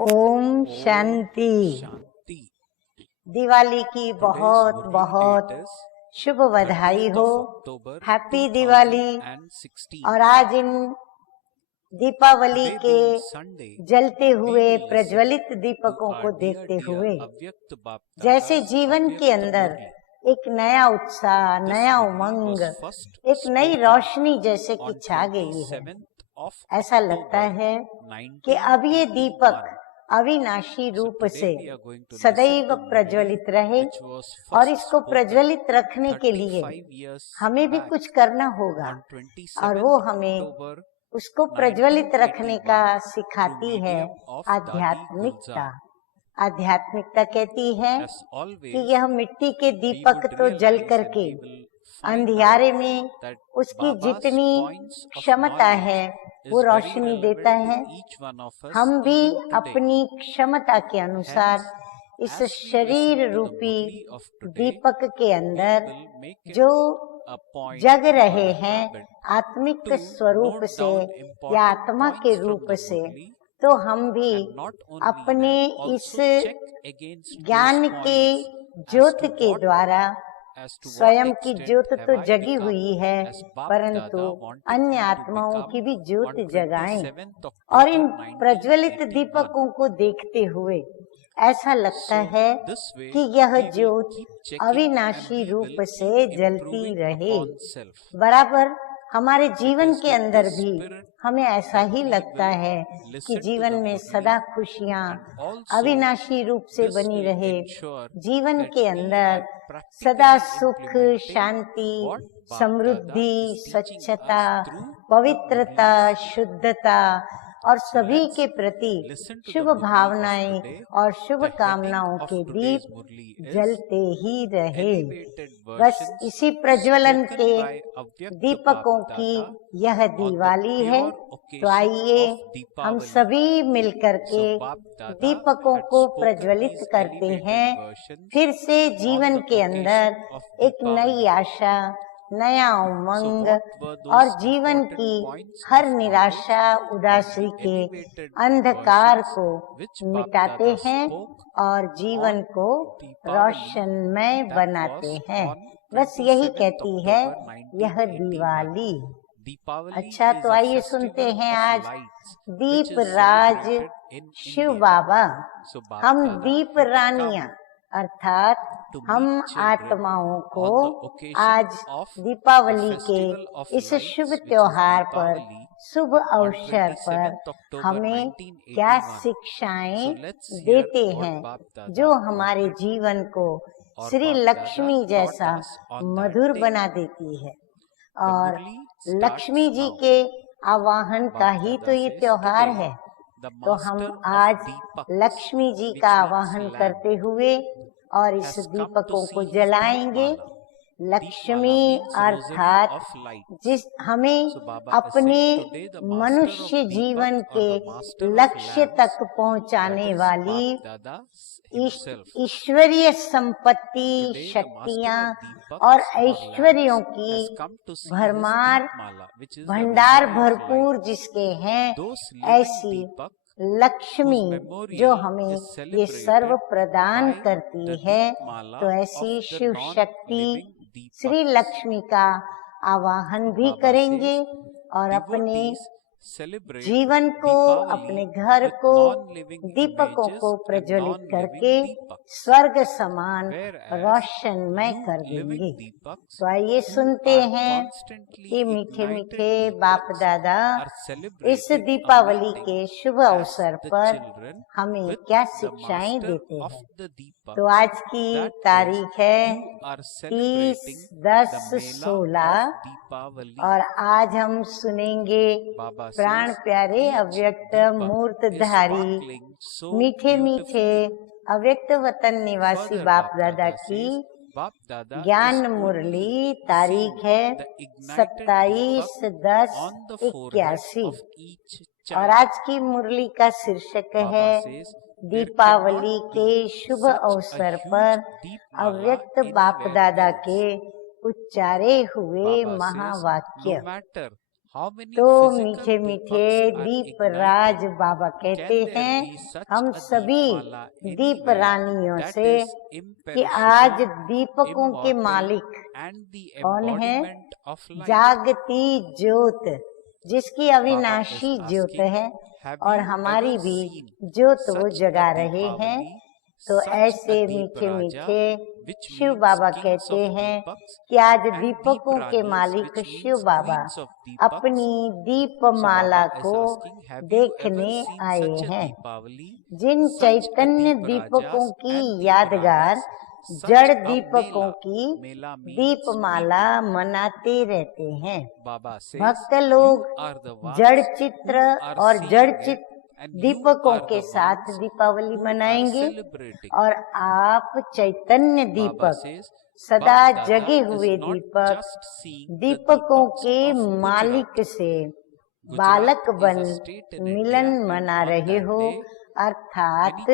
ओम शांति। दिवाली की बहुत बहुत शुभ बधाई हो। हैप्पी दिवाली। और आज इन दीपावली के जलते हुए प्रज्वलित दीपकों को देखते हुए जैसे जीवन के अंदर एक नया उत्साह, नया उमंग, एक नई रोशनी जैसे कि छा गई है। ऐसा लगता है कि अब ये दीपक अविनाशी रूप से सदैव प्रज्वलित रहे और इसको प्रज्वलित रखने के लिए हमें भी कुछ करना होगा और वो हमें उसको प्रज्वलित रखने का सिखाती है आध्यात्मिकता। आध्यात्मिकता कहती है कि यह मिट्टी के दीपक तो जल करके अंधियारे में उसकी जितनी क्षमता है वो रोशनी देता है। हम भी अपनी क्षमता के अनुसार इस शरीर रूपी दीपक के अंदर जो जग रहे हैं आत्मिक स्वरूप से या आत्मा के रूप से, तो हम भी अपने इस ज्ञान के ज्योत के द्वारा स्वयं की ज्योत तो जगी हुई है, परंतु अन्य आत्माओं की भी ज्योत जगाएं। और इन प्रज्वलित दीपकों को देखते हुए ऐसा लगता है कि यह ज्योत अविनाशी रूप से जलती रहे। बराबर हमारे जीवन के अंदर भी हमें ऐसा ही लगता है कि जीवन में सदा खुशियां अविनाशी रूप से बनी रहे। जीवन के अंदर सदा सुख, शांति, समृद्धि, स्वच्छता, पवित्रता, शुद्धता और सभी के प्रति शुभ भावनाएं और शुभ कामनाओं के दीप जलते ही रहे। बस इसी प्रज्वलन के दीपकों की यह दिवाली है। तो आइए हम सभी मिलकर के दीपकों को प्रज्वलित करते हैं। फिर से जीवन के अंदर एक नई आशा, नया उमंग और जीवन की हर निराशा, उदासी के अंधकार को मिटाते हैं और जीवन को रोशनमय बनाते हैं। बस यही कहती है यह दिवाली। अच्छा, तो आइए सुनते हैं आज दीप राज शिव बाबा। हम दीप रानियां अर्थात हम आत्माओं को आज दीपावली के इस शुभ त्योहार पर, शुभ अवसर पर हमें क्या शिक्षाएं देते हैं जो हमारे जीवन को श्री लक्ष्मी जैसा मधुर बना देती है। और लक्ष्मी जी के आवाहन का ही तो ये त्योहार है। तो हम आज लक्ष्मी जी का आवाहन करते हुए और इस दीपकों को जलाएंगे। लक्ष्मी अर्थात जिस हमें अपने मनुष्य जीवन के लक्ष्य तक पहुंचाने वाली ईश्वरीय संपत्ति, शक्तियां और ऐश्वर्यों की भरमार भंडार भरपूर जिसके हैं, ऐसी लक्ष्मी जो हमें ये सर्व प्रदान करती है। तो ऐसी शिव शक्ति श्री लक्ष्मी का आवाहन भी करेंगे और अपने जीवन को, अपने घर को दीपकों को प्रज्वलित करके स्वर्ग समान रोशनमय कर देंगे। तो आइए सुनते हैं कि मीठे मीठे बाप दादा इस दीपावली के शुभ अवसर पर हमें क्या शिक्षाएं देते हैं। तो आज की तारीख है 30/10/16 और आज हम सुनेंगे प्राण प्यारे अव्यक्त मूर्तधारी मीठे मीठे अव्यक्त वतन निवासी बाप दादा की ज्ञान मुरली। तारीख है 27/10/81 और आज की मुरली का शीर्षक है दीपावली के शुभ अवसर पर अव्यक्त बाप दादा के उच्चारे हुए महावाक्य। तो मीठे मीठे दीप राज बाबा कहते हैं हम सभी दीप रानियों से कि आज दीपकों के मालिक कौन है? जागती ज्योत, जिसकी अविनाशी ज्योत है और हमारी भी ज्योत वो जगा रहे हैं। तो ऐसे मीठे मीठे शिव बाबा कहते हैं कि आज दीपकों के मालिक शिव बाबा अपनी दीपमाला को देखने आए हैं। जिन चैतन्य दीपकों की यादगार जड़ दीपकों की दीपमाला मनाते रहते हैं। भक्त लोग जड़ चित्र और जड़ चित्र दीपकों के साथ दीपावली मनाएंगे और आप चैतन्य दीपक, सदा जगे हुए दीपक, दीपकों के मालिक से बालक बन मिलन मना रहे हो, अर्थात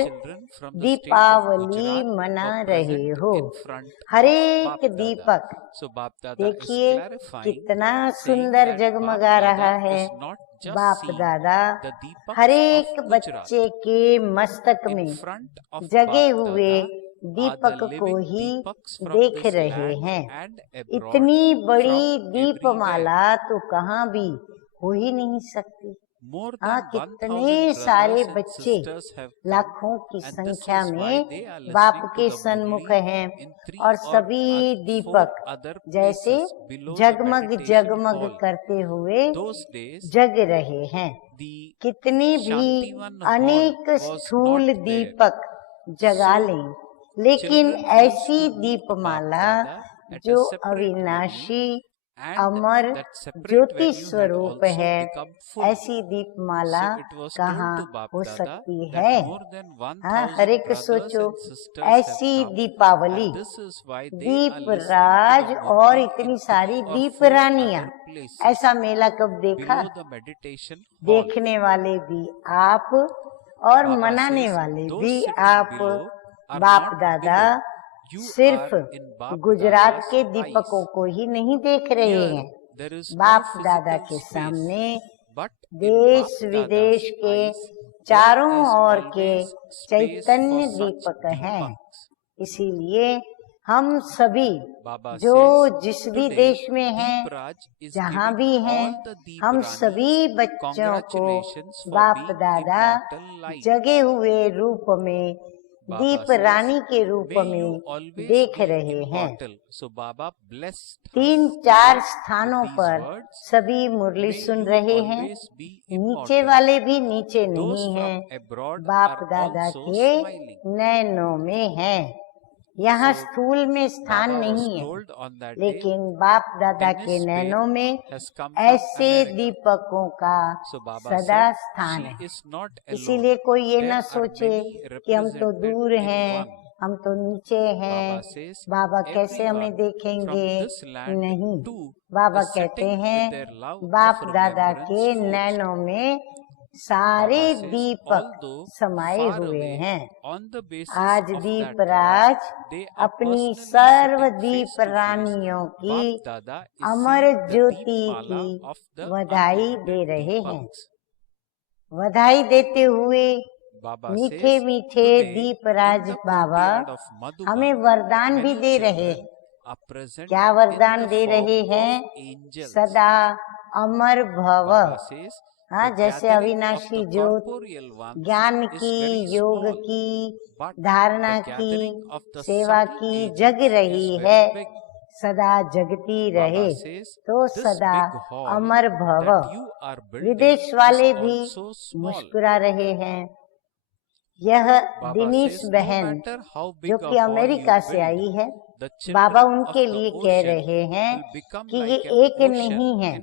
दीपावली मना रहे हो। हर एक दीपक देखिए कितना सुंदर जगमगा रहा है। बाप दादा हर एक बच्चे के मस्तक में जगे हुए दीपक को ही देख रहे हैं। इतनी बड़ी दीपमाला तो कहाँ भी हो ही नहीं सकती। हाँ, कितने सारे बच्चे लाखों की संख्या में बाप के सन्मुख हैं और सभी दीपक जैसे जगमग जगमग करते हुए जग रहे हैं। कितनी भी अनेक स्थूल दीपक जगा लें, लेकिन ऐसी दीपमाला जो अविनाशी अमर ज्योति स्वरूप है, ऐसी दीपमाला कहाँ हो सकती है? हाँ, हर एक सोचो ऐसी दीपावली, दीप राज और इतनी सारी दीप रानियां, ऐसा मेला कब देखा? देखने वाले भी आप और मनाने वाले भी आप। बाप दादा सिर्फ गुजरात के दीपकों को ही नहीं देख रहे हैं, बाप दादा के सामने देश विदेश के चारों ओर के चैतन्य दीपक हैं। इसीलिए हम सभी जो जिस भी देश में हैं, जहाँ भी हैं, हम सभी बच्चों को बाप दादा जगे हुए रूप में, दीप रानी के रूप में देख रहे हैं। 3-4 स्थानों पर सभी मुरली सुन रहे हैं। नीचे वाले भी नीचे नहीं हैं, बाप दादा के नैनों में हैं। यहाँ स्थूल में स्थान नहीं है, लेकिन बाप दादा के नैनों में ऐसे दीपकों का सदा स्थान है। इसीलिए कोई ये न सोचे कि हम तो दूर हैं, हम तो नीचे हैं, बाबा कैसे हमें देखेंगे। नहीं, बाबा कहते हैं बाप दादा के नैनों में सारे दीपक समाये हुए हैं। आज दीप राज अपनी सर्व दीप रानियों की अमर ज्योति की बधाई दे रहे हैं। बधाई देते हुए मीठे मीठे दीप राज बाबा हमें वरदान भी दे रहे हैं। क्या वरदान दे रहे हैं? सदा अमर भव। हाँ, जैसे अविनाशी ज्योत ज्ञान की, योग की, धारणा की, सेवा की जग रही है, सदा जगती रहे, तो सदा अमर भव। विदेश वाले भी मुस्कुरा रहे हैं। यह दिनेश बहन जो कि अमेरिका से आई है, बाबा उनके लिए कह रहे हैं कि ये एक नहीं है,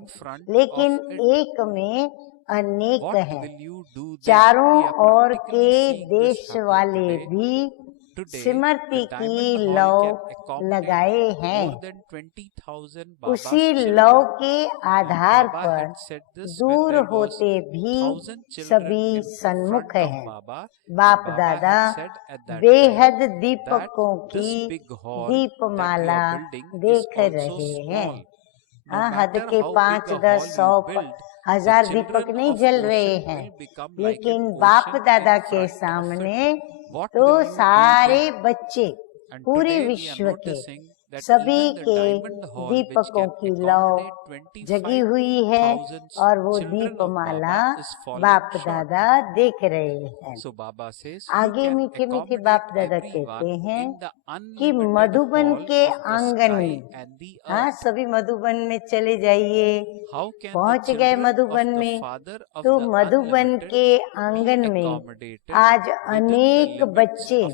लेकिन एक में अनेक हैं। चारों ओर के देश वाले भी स्मृति की लौ लगाए हैं। उसी लौ के आधार पर दूर होते भी सभी सन्मुख हैं। बाप दादा बेहद दीपकों की दीपमाला देख रहे हैं। हाँ, हद के 5, 10, 100, 1000 दीपक नहीं जल रहे हैं, लेकिन बाप दादा के सामने तो सारे बच्चे पूरे विश्व के सभी के दीपकों की लौ जगी हुई है और वो दीपमाला बाप दादा देख रहे हैं। आगे मीठे मीठे बाप दादा कहते हैं कि मधुबन के आंगन में, हाँ सभी मधुबन में चले जाइए। पहुंच गए मधुबन में, तो मधुबन के आंगन में आज अनेक बच्चे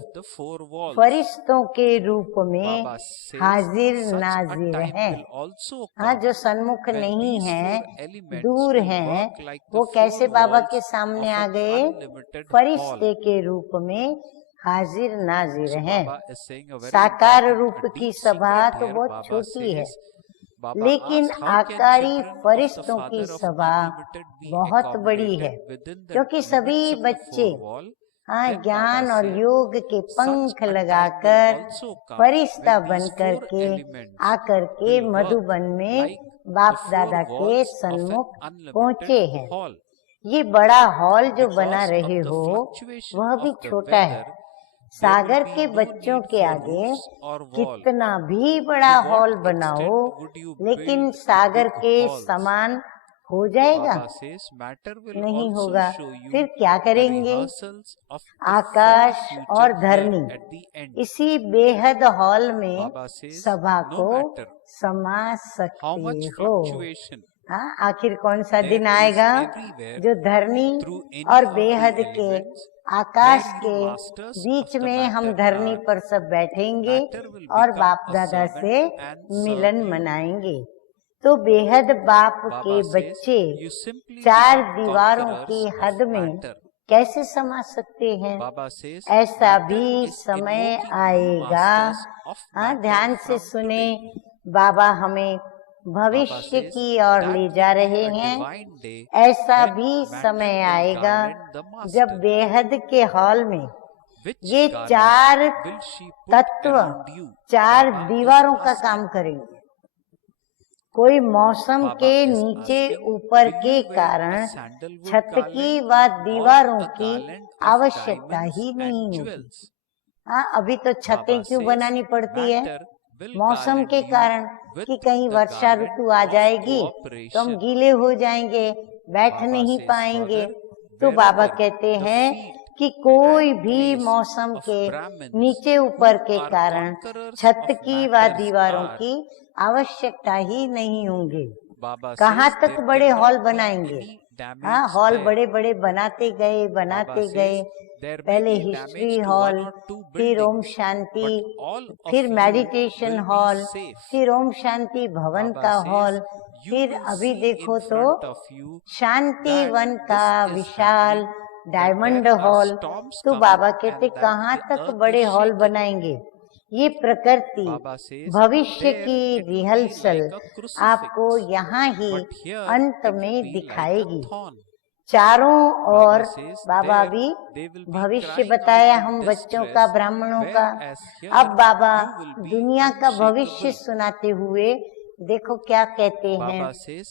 फरिश्तों के रूप में हाजिर नाजिर हैं। हाँ, जो सन्मुख नहीं है, दूर हैं, वो कैसे बाबा के सामने आ गए? फरिश्ते के रूप में हाजिर नाजिर हैं। साकार रूप की सभा तो बहुत छोटी है, लेकिन आकारी फरिश्तों की सभा बहुत बड़ी है, क्योंकि सभी बच्चे हाँ ज्ञान और योग के पंख लगाकर फरिश्ता बन करके आकर के मधुबन में बाप दादा के सन्मुख पहुँचे हैं। ये बड़ा हॉल जो बना रहे हो वह भी छोटा है। सागर के बच्चों के आगे कितना भी बड़ा हॉल बनाओ, लेकिन सागर के समान हो जाएगा? नहीं होगा। फिर क्या करेंगे? आकाश और धरनी इसी बेहद हॉल में सभा को समा सकते हो। हाँ, आखिर कौन सा दिन आएगा जो धरनी और बेहद के आकाश के बीच में हम धरनी पर सब बैठेंगे और बाप दादा से मिलन मनाएंगे। तो बेहद बाप के बच्चे 4 दीवारों की हद में कैसे समा सकते हैं? ऐसा भी समय आएगा। हाँ, ध्यान से सुने, बाबा हमें भविष्य की ओर ले जा रहे हैं। ऐसा भी समय आएगा जब बेहद के हॉल में ये 4 तत्व 4 दीवारों का काम करेंगे। कोई मौसम के नीचे ऊपर के कारण छत की व दीवारों की आवश्यकता ही नहीं होती। हाँ, अभी तो छतें क्यों बनानी पड़ती है? मौसम के कारण, कि कहीं वर्षा ऋतु आ जाएगी तो हम गीले हो जाएंगे, बैठ नहीं पाएंगे। तो बाबा कहते हैं कि कोई भी मौसम के नीचे ऊपर के कारण छत की व दीवारों की आवश्यकता ही नहीं होंगे। कहाँ तक बड़े हॉल बनाएंगे? हाँ, हॉल बड़े बड़े बनाते गए। पहले हिस्ट्री हॉल, फिर ओम शांति, फिर मेडिटेशन हॉल, फिर ओम शांति भवन का हॉल, फिर अभी देखो तो शांति वन का विशाल डायमंड हॉल। तो बाबा कहते कहाँ तक बड़े हॉल बनाएंगे? ये प्रकृति भविष्य की रिहर्सल आपको यहाँ ही अंत में दिखाएगी। चारों ओर बाबा भी भविष्य बताया हम बच्चों का, ब्राह्मणों का। अब बाबा दुनिया का भविष्य सुनाते हुए देखो क्या कहते हैं।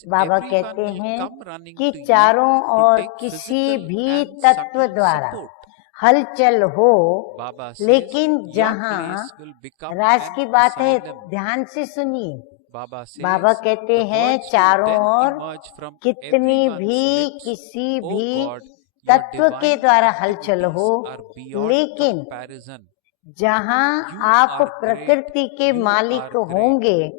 बाबा कहते हैं कि चारों ओर किसी भी तत्व द्वारा हलचल हो, लेकिन जहाँ राज की बात है, ध्यान से सुनिए। बाबा कहते हैं चारों ओर कितनी भी किसी भी तत्व के द्वारा हलचल हो, लेकिन जहाँ आप प्रकृति के मालिक होंगे,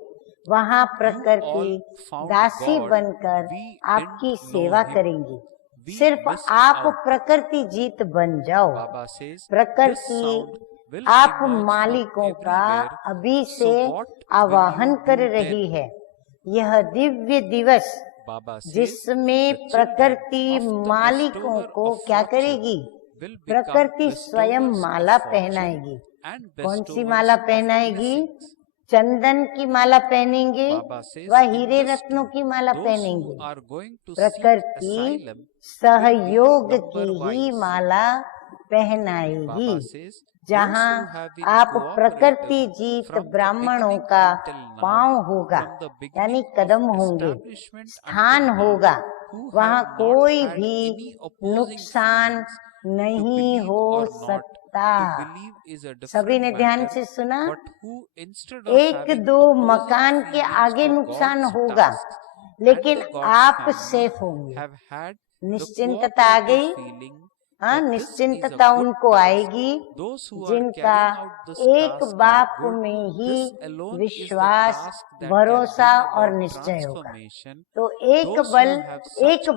वहाँ प्रकृति दासी बनकर आपकी सेवा करेंगी। सिर्फ आप प्रकृति जीत बन जाओ। प्रकृति आप मालिकों का अभी से आवाहन कर रही है। यह दिव्य दिवस जिसमें प्रकृति मालिकों को क्या करेगी? प्रकृति स्वयं माला पहनाएगी। कौन सी माला पहनाएगी? चंदन की माला पहनेंगे व हीरे रत्नों की माला पहनेंगे। प्रकृति सहयोग की ही माला पहनाएगी। जहाँ आप प्रकृति जीत ब्राह्मणों का पांव होगा, यानी कदम होंगे, स्थान होगा, वहाँ कोई भी नुकसान नहीं हो सकता। सभी ने ध्यान से सुना। एक दो मकान के आगे नुकसान होगा, लेकिन आप सेफ होंगे। निश्चिंतता आ गई। हाँ, निश्चिंतता उनको आएगी जिनका एक बाप में ही विश्वास, भरोसा और निश्चय होगा। तो एक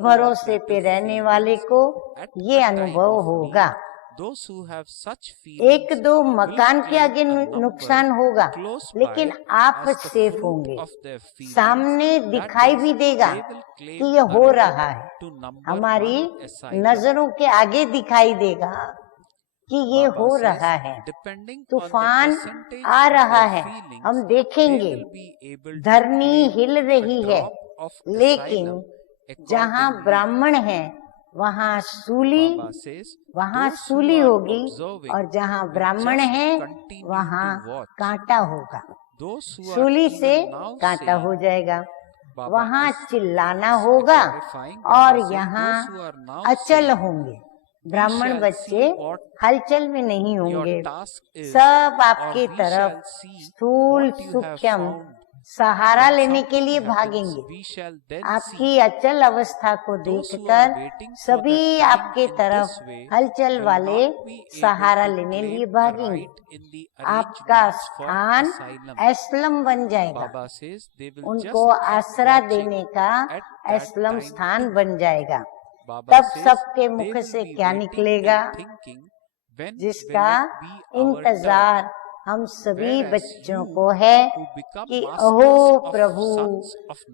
भरोसे पे रहने वाले को ये अनुभव होगा। एक दो मकान के आगे नुकसान होगा, लेकिन आप सेफ होंगे। सामने दिखाई भी देगा कि ये हो रहा है, हमारी नजरों के आगे दिखाई देगा कि ये हो रहा है। तूफान आ रहा है, हम देखेंगे, धरनी हिल रही है, लेकिन जहाँ ब्राह्मण है वहाँ सूली होगी, और जहाँ ब्राह्मण है वहाँ कांटा होगा। सूली से कांटा हो जाएगा, वहाँ चिल्लाना होगा, और यहाँ अचल होंगे। ब्राह्मण बच्चे हलचल में नहीं होंगे, सब आपके तरफ स्थूल सूक्ष्म सहारा लेने के लिए भागेंगे। आपकी अचल अवस्था को देखकर सभी आपके तरफ हलचल वाले सहारा लेने लिए भागेंगे। आपका स्थान एस्लम बन जाएगा, उनको आसरा देने का एस्लम स्थान बन जाएगा। तब सबके मुख से क्या निकलेगा? जिसका इंतजार हम सभी बच्चों को है कि अहो प्रभु,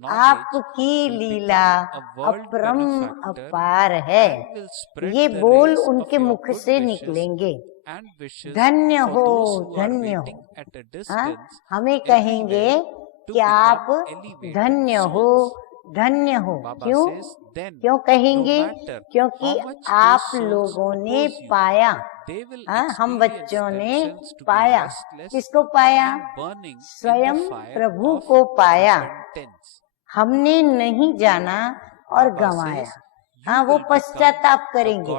आपकी लीला अपरम अपार है। ये बोल उनके मुख से निकलेंगे। धन्य हो, धन्य हो। हाँ, हमें कहेंगे कि आप धन्य हो, धन्य हो। क्यों कहेंगे? क्योंकि आप लोगों ने पाया। हम बच्चों ने पाया। किसको पाया? स्वयं प्रभु को पाया। हमने नहीं जाना और गंवाया। हाँ, वो पश्चाताप करेंगे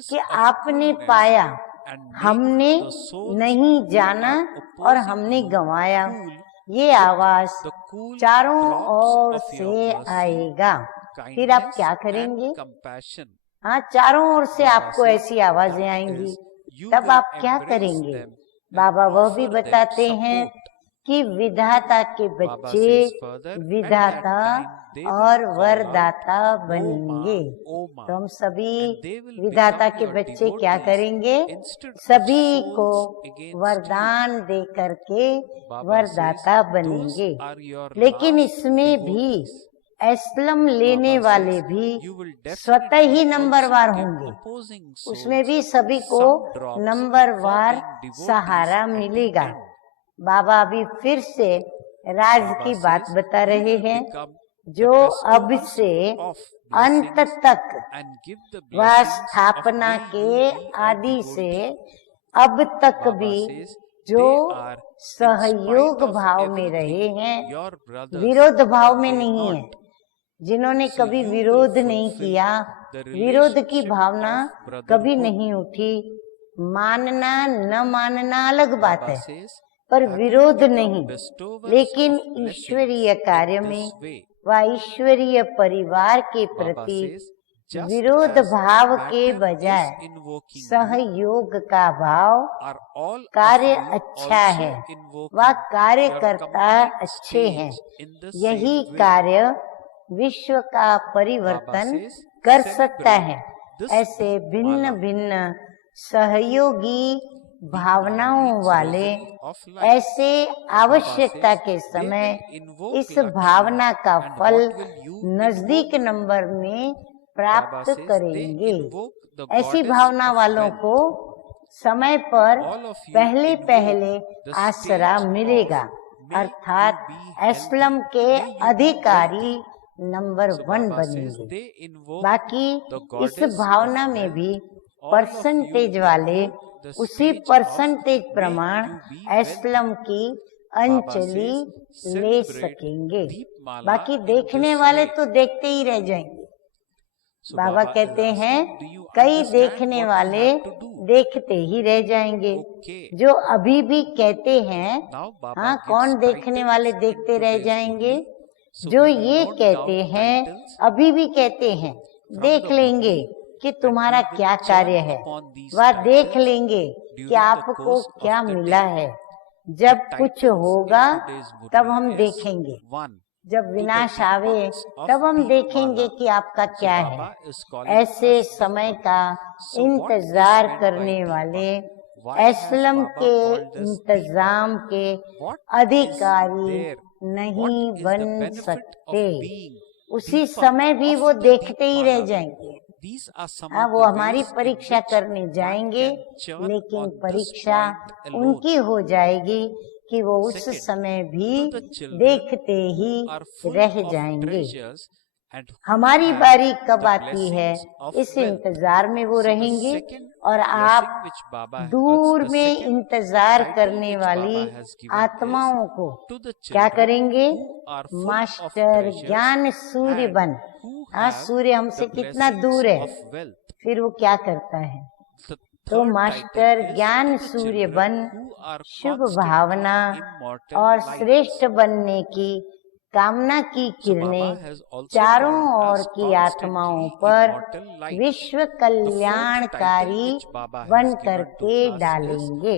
कि आपने पाया, हमने नहीं जाना और हमने गंवाया। ये आवाज चारों ओर से आएगा। फिर आप क्या करेंगे? हाँ, चारों ओर से आपको ऐसी आवाजें आएंगी, तब आप क्या करेंगे? बाबा वह भी बताते हैं कि विधाता के बच्चे विधाता और वरदाता बनेंगे। तो हम सभी विधाता के बच्चे क्या करेंगे? सभी को वरदान दे करके वरदाता बनेंगे। लेकिन इसमें भी एस्लम लेने वाले भी स्वतः ही नंबरवार होंगे। उसमें भी सभी को नंबरवार सहारा मिलेगा। बाबा अभी फिर से राज की बात बता रहे हैं, जो अब से अंत तक व स्थापना के आदि से अब तक भी जो सहयोग भाव में रहे हैं, विरोध भाव में नहीं है। जिन्होंने कभी विरोध नहीं किया, विरोध की भावना कभी नहीं उठी। मानना न मानना अलग बात है, पर विरोध नहीं। लेकिन ईश्वरीय कार्य में व ईश्वरीय परिवार के प्रति विरोध भाव के बजाय सहयोग का भाव, कार्य अच्छा है व कार्यकर्ता अच्छे हैं। यही कार्य विश्व का परिवर्तन कर सकता है। ऐसे भिन्न भिन्न सहयोगी भावनाओं वाले ऐसे आवश्यकता के समय इस भावना का फल नजदीक नंबर में प्राप्त करेंगे। ऐसी भावना वालों को समय पर पहले पहले आसरा मिलेगा, अर्थात एस्लम के अधिकारी नंबर 1 बनेंगे। बाकी इस भावना में भी परसेंटेज वाले उसी परसेंटेज प्रमाण एस्लम की अंजलि ले सकेंगे। बाकी देखने वाले तो देखते ही रह जाएंगे। बाबा कहते हैं कई देखने वाले देखते ही रह जाएंगे। जो अभी भी कहते हैं, हाँ, कौन देखने वाले देखते रह जाएंगे? जो ये कहते हैं, अभी भी कहते हैं, देख लेंगे कि तुम्हारा क्या कार्य है, वह देख लेंगे कि आपको क्या मिला है। जब कुछ होगा तब हम देखेंगे, जब विनाश आवे तब हम देखेंगे कि आपका क्या है। ऐसे समय का इंतजार करने वाले एस्लम के इंतजाम के अधिकारी नहीं बन सकते। उसी समय भी वो देखते ही रह जाएंगे। हाँ, वो हमारी परीक्षा करने जाएंगे, लेकिन परीक्षा उनकी हो जाएगी कि वो उस समय भी देखते ही रह जाएंगे। हमारी बारी कब आती है, इस इंतजार में वो रहेंगे। और आप दूर में इंतजार करने वाली आत्माओं को क्या करेंगे? मास्टर ज्ञान सूर्य बन। हाँ, सूर्य हमसे कितना दूर है, फिर वो क्या करता है? तो मास्टर ज्ञान सूर्य बन शुभ भावना और श्रेष्ठ बनने की कामना की किरणें चारों ओर की आत्माओं पर विश्व कल्याणकारी बन करके डालेंगे।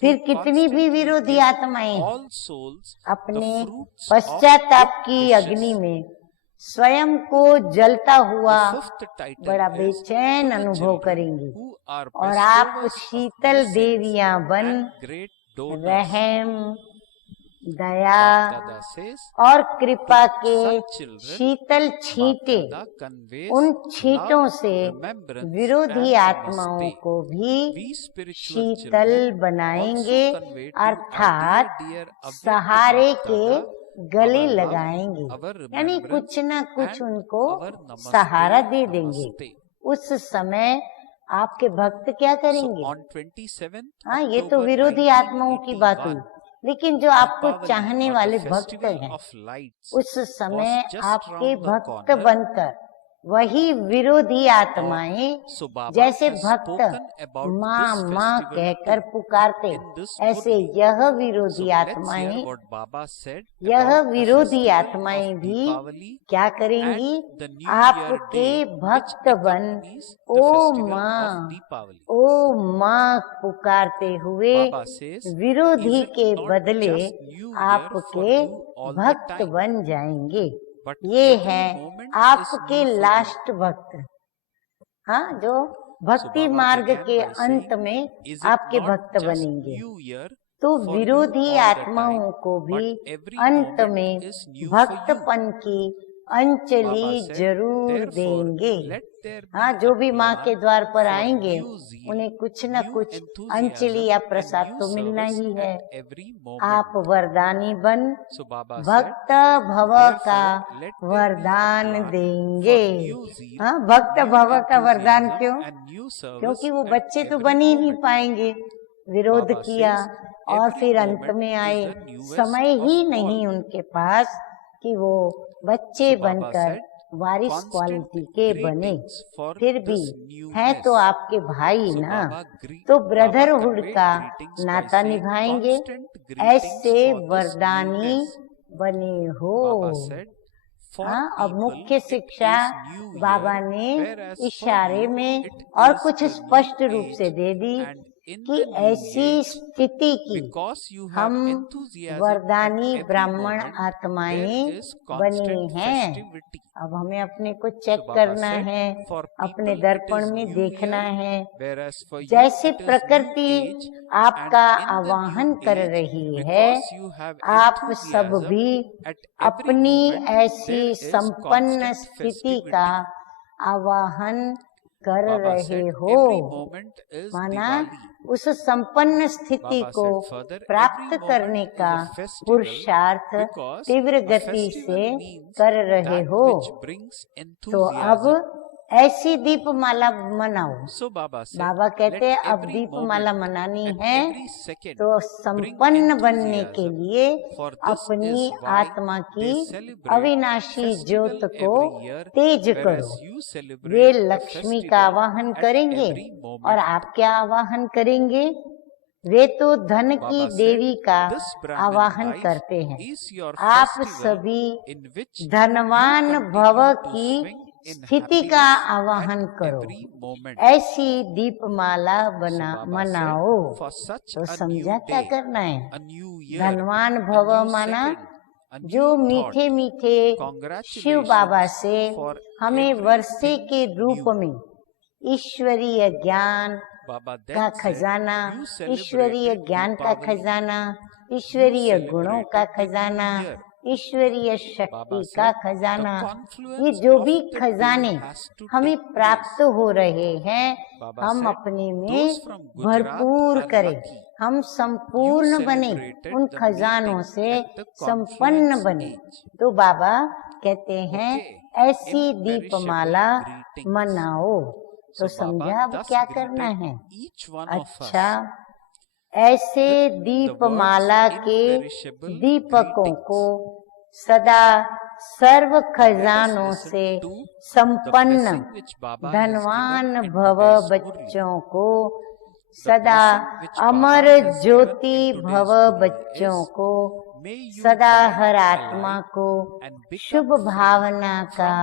फिर कितनी भी विरोधी आत्माएं अपने पश्चाताप की अग्नि में स्वयं को जलता हुआ बड़ा बेचैन अनुभव करेंगी, और आप शीतल देवियां बन रहम, दया और कृपा के शीतल छींटे, उन छींटों से विरोधी आत्माओं को भी शीतल बनाएंगे, अर्थात सहारे के गले लगाएंगे, यानी कुछ ना कुछ उनको सहारा दे देंगे। उस समय आपके भक्त क्या करेंगे? हाँ, ये तो विरोधी आत्माओं की बात हुई, लेकिन जो आपको चाहने वाले भक्त हैं, उस समय आपके भक्त बनकर वही विरोधी आत्माएं, जैसे भक्त माँ माँ कहकर पुकारते, ऐसे यह विरोधी आत्माएं भी क्या करेंगी? आपके भक्त बन ओ माँ पुकारते हुए विरोधी के बदले आपके भक्त बन जाएंगे। ये है आपके लास्ट भक्त। हाँ, जो भक्ति मार्ग के अंत में आपके भक्त बनेंगे। तो विरोधी आत्माओं को भी अंत में भक्तपन की अंजलि जरूर देंगे। हाँ, जो भी माँ के द्वार पर आएंगे उन्हें कुछ न कुछ अंजलि या प्रसाद तो मिलना ही है। आप वरदानी बन भक्त भव का वरदान देंगे। हाँ, भक्त भव का वरदान क्यों? क्योंकि वो बच्चे तो बन ही नहीं पाएंगे, विरोध किया और फिर अंत में आए, समय ही नहीं उनके पास कि वो बच्चे बनकर वारिस क्वालिटी के बने। फिर भी है तो आपके भाई ना, तो ब्रदरहुड का नाता निभाएंगे। ऐसे वरदानी बने हो। हाँ, अब मुख्य शिक्षा बाबा ने इशारे में और कुछ स्पष्ट रूप से दे दी कि ऐसी स्थिति की हम वरदानी ब्राह्मण आत्माएं बनी हैं। अब हमें अपने को चेक करना है, अपने दर्पण में देखना है। जैसे प्रकृति आपका आवाहन कर रही है, आप सब भी अपनी ऐसी संपन्न स्थिति का आवाहन कर रहे हो। माना उस संपन्न स्थिति को प्राप्त करने का पुरुषार्थ तीव्र गति से कर रहे हो। तो अब ऐसी दीपमाला मनाओ। बाबा कहते हैं अब दीपमाला मनानी है तो संपन्न बनने के लिए अपनी आत्मा की अविनाशी ज्योत को तेज करो। वे लक्ष्मी का आवाहन करेंगे और आप क्या आवाहन करेंगे? वे तो धन की देवी का आवाहन करते हैं। आप सभी धनवान भव की स्थिति का आवाहन करो। ऐसी दीपमाला मनाओ। तो समझा क्या करना है? धनवान भव माना जो मीठे मीठे शिव बाबा से हमें वर्षे के रूप में ईश्वरीय ज्ञान का खजाना, ईश्वरीय ज्ञान का खजाना, ईश्वरीय गुणों का खजाना, ईश्वरीय शक्ति का खजाना, ये जो भी खजाने हमें प्राप्त हो रहे हैं, हम अपने में भरपूर करें, हम संपूर्ण बने, उन खजानों से संपन्न बने। तो बाबा कहते हैं ऐसी दीपमाला मनाओ। तो समझा अब क्या करना है? अच्छा, ऐसे दीपमाला के दीपकों को सदा सर्व खजानों से संपन्न धनवान भव बच्चों को, सदा अमर ज्योति भव बच्चों को, सदा हर आत्मा को शुभ भावना का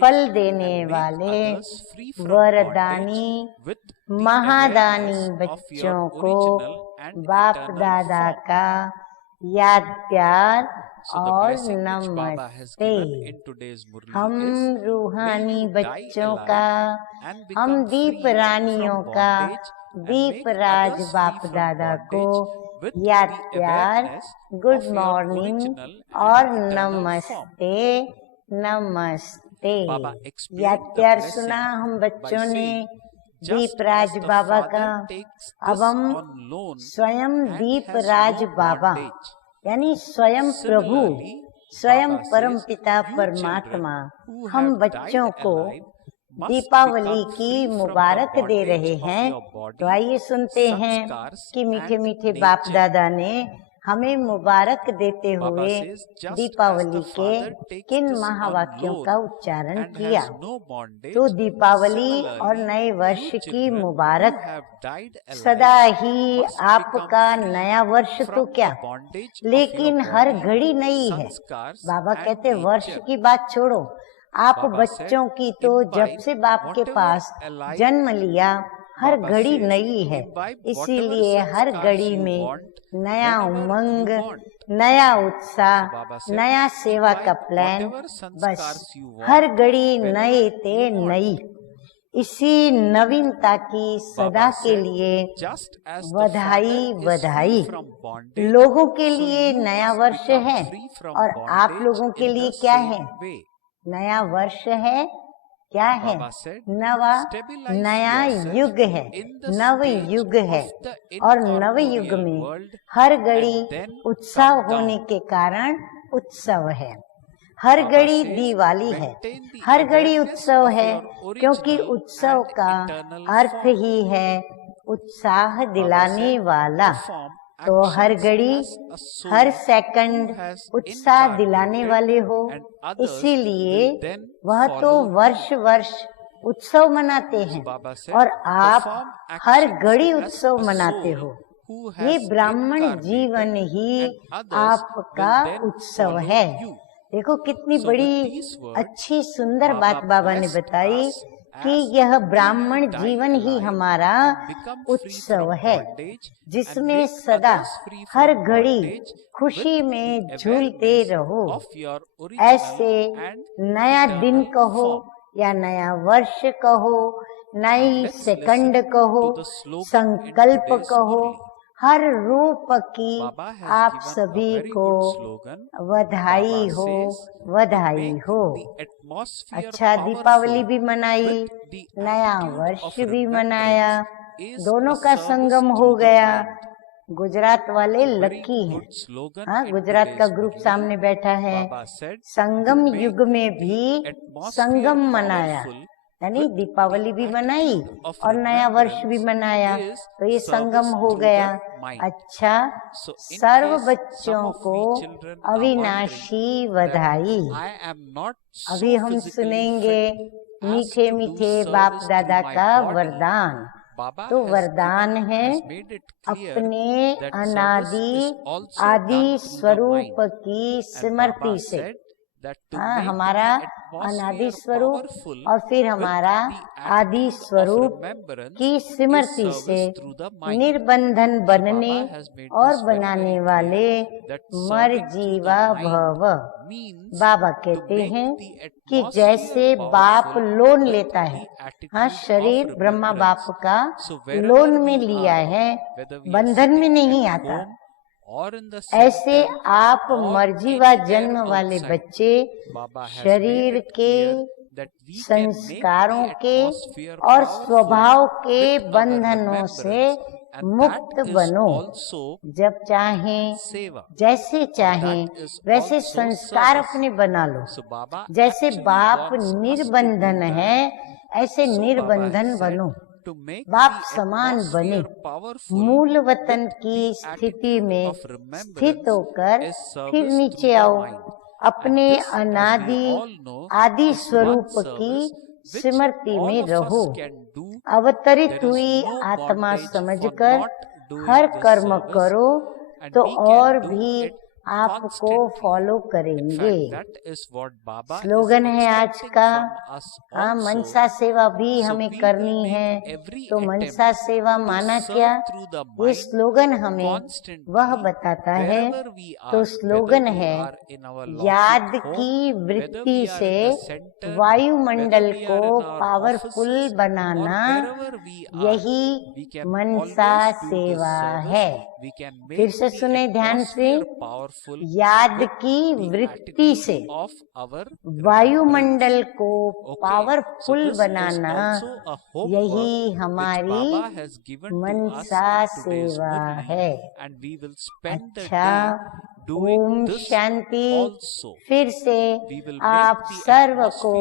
फल देने वाले वरदानी महादानी बच्चों को बाप दादा का याद प्यार और नमस्ते। हम रूहानी बच्चों का, हम दीप रानियों का दीपराज बाप दादा को याद प्यार, गुड मॉर्निंग और नमस्ते नमस्ते। याद प्यार सुना हम बच्चों ने दीपराज बाबा का। अब हम स्वयं दीपराज बाबा यानी स्वयं प्रभु, स्वयं परमपिता परमात्मा हम बच्चों को दीपावली की मुबारक दे रहे हैं। तो आइए सुनते हैं कि मीठे मीठे बाप दादा ने हमें मुबारक देते हुए दीपावली के किन महावाक्यों का उच्चारण किया। तो दीपावली और नए वर्ष की मुबारक। सदा ही आपका नया वर्ष तो क्या, लेकिन हर घड़ी नई है। बाबा कहते वर्ष की बात छोड़ो, आप बच्चों की तो जब से बाप के पास जन्म लिया हर घड़ी नई है। इसीलिए हर घड़ी में नया उमंग, नया उत्साह, नया सेवा का प्लान, बस हर घड़ी नए ते नई। इसी नवीनता की सदा के लिए बधाई बधाई। लोगों के लिए नया वर्ष है और आप लोगों के लिए क्या है? नया वर्ष है, क्या है? नया युग है, नव युग है। और नव युग में हर घड़ी उत्सव होने के कारण उत्सव है। हर घड़ी दिवाली है, हर घड़ी उत्सव है, क्योंकि उत्सव का अर्थ ही है उत्साह दिलाने वाला। तो हर घड़ी, हर सेकंड उत्साह दिलाने वाले हो, इसीलिए वह तो वर्ष वर्ष उत्सव मनाते हैं और आप हर घड़ी उत्सव मनाते हो। ये ब्राह्मण जीवन ही आपका उत्सव है। देखो कितनी बड़ी अच्छी सुंदर बात बाबा ने बताई कि यह ब्राह्मण जीवन ही हमारा उत्सव है, जिसमें सदा हर घड़ी खुशी में झूलते रहो। ऐसे नया दिन कहो या नया वर्ष कहो, नई सेकंड कहो, संकल्प कहो, हर रूप की आप सभी को बधाई हो, बधाई हो। अच्छा, दीपावली भी मनाई, नया वर्ष भी मनाया, दोनों का संगम हो गया। गुजरात वाले लकी हैं। हाँ, गुजरात का ग्रुप सामने बैठा है। संगम युग में भी संगम मनाया, यानी दीपावली भी मनाई और नया वर्ष भी मनाया, तो ये संगम हो गया। अच्छा, सर्व बच्चों को अविनाशी बधाई। अभी हम सुनेंगे मीठे मीठे बाप दादा का वरदान। तो वरदान है अपने अनादि आदि स्वरूप की स्मृति से। हाँ, हमारा अनादि स्वरूप और फिर हमारा आदि स्वरूप की स्मृति से निर्बंधन बनने और बनाने वाले मर्जीवा भव। बाबा कहते हैं कि जैसे बाप लोन लेता है, हाँ, शरीर ब्रह्मा बाप का लोन में लिया है, बंधन में नहीं आता, ऐसे आप मर्जीवा जन्म वाले बच्चे शरीर के, संस्कारों के और स्वभाव के बंधनों से मुक्त बनो। जब चाहें, जैसे चाहें वैसे संस्कार अपने बना लो। जैसे बाप निर्बंधन है, ऐसे निर्बंधन बनो, बाप समान बने। मूल वतन की स्थिति में स्थित होकर फिर नीचे आओ, अपने अनादि आदि स्वरूप की स्मृति में रहो। अवतरित हुई आत्मा समझकर हर कर्म करो तो और भी आपको फॉलो करेंगे। स्लोगन है आज का। हाँ, मनसा सेवा भी हमें करनी है, तो मनसा सेवा माना क्या, ये स्लोगन हमें वह बताता है। तो स्लोगन है याद की वृत्ति से वायुमंडल को पावरफुल बनाना, यही मनसा सेवा है। फिर से सुने ध्यान से, याद की वृत्ति से वायुमंडल को पावरफुल बनाना, यही हमारी मनसा सेवा है। अच्छा, ओम शांति। फिर से आप सर्व को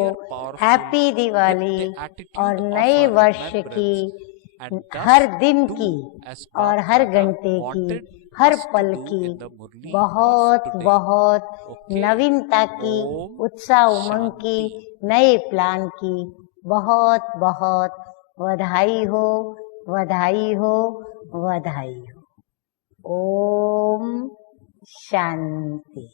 हैप्पी दिवाली और नए वर्ष की, हर दिन की और हर घंटे की, हर पल की बहुत बहुत नवीनता की, उत्साह उमंग की, नए प्लान की बहुत बहुत बधाई हो, बधाई हो, बधाई हो। ओम शांति।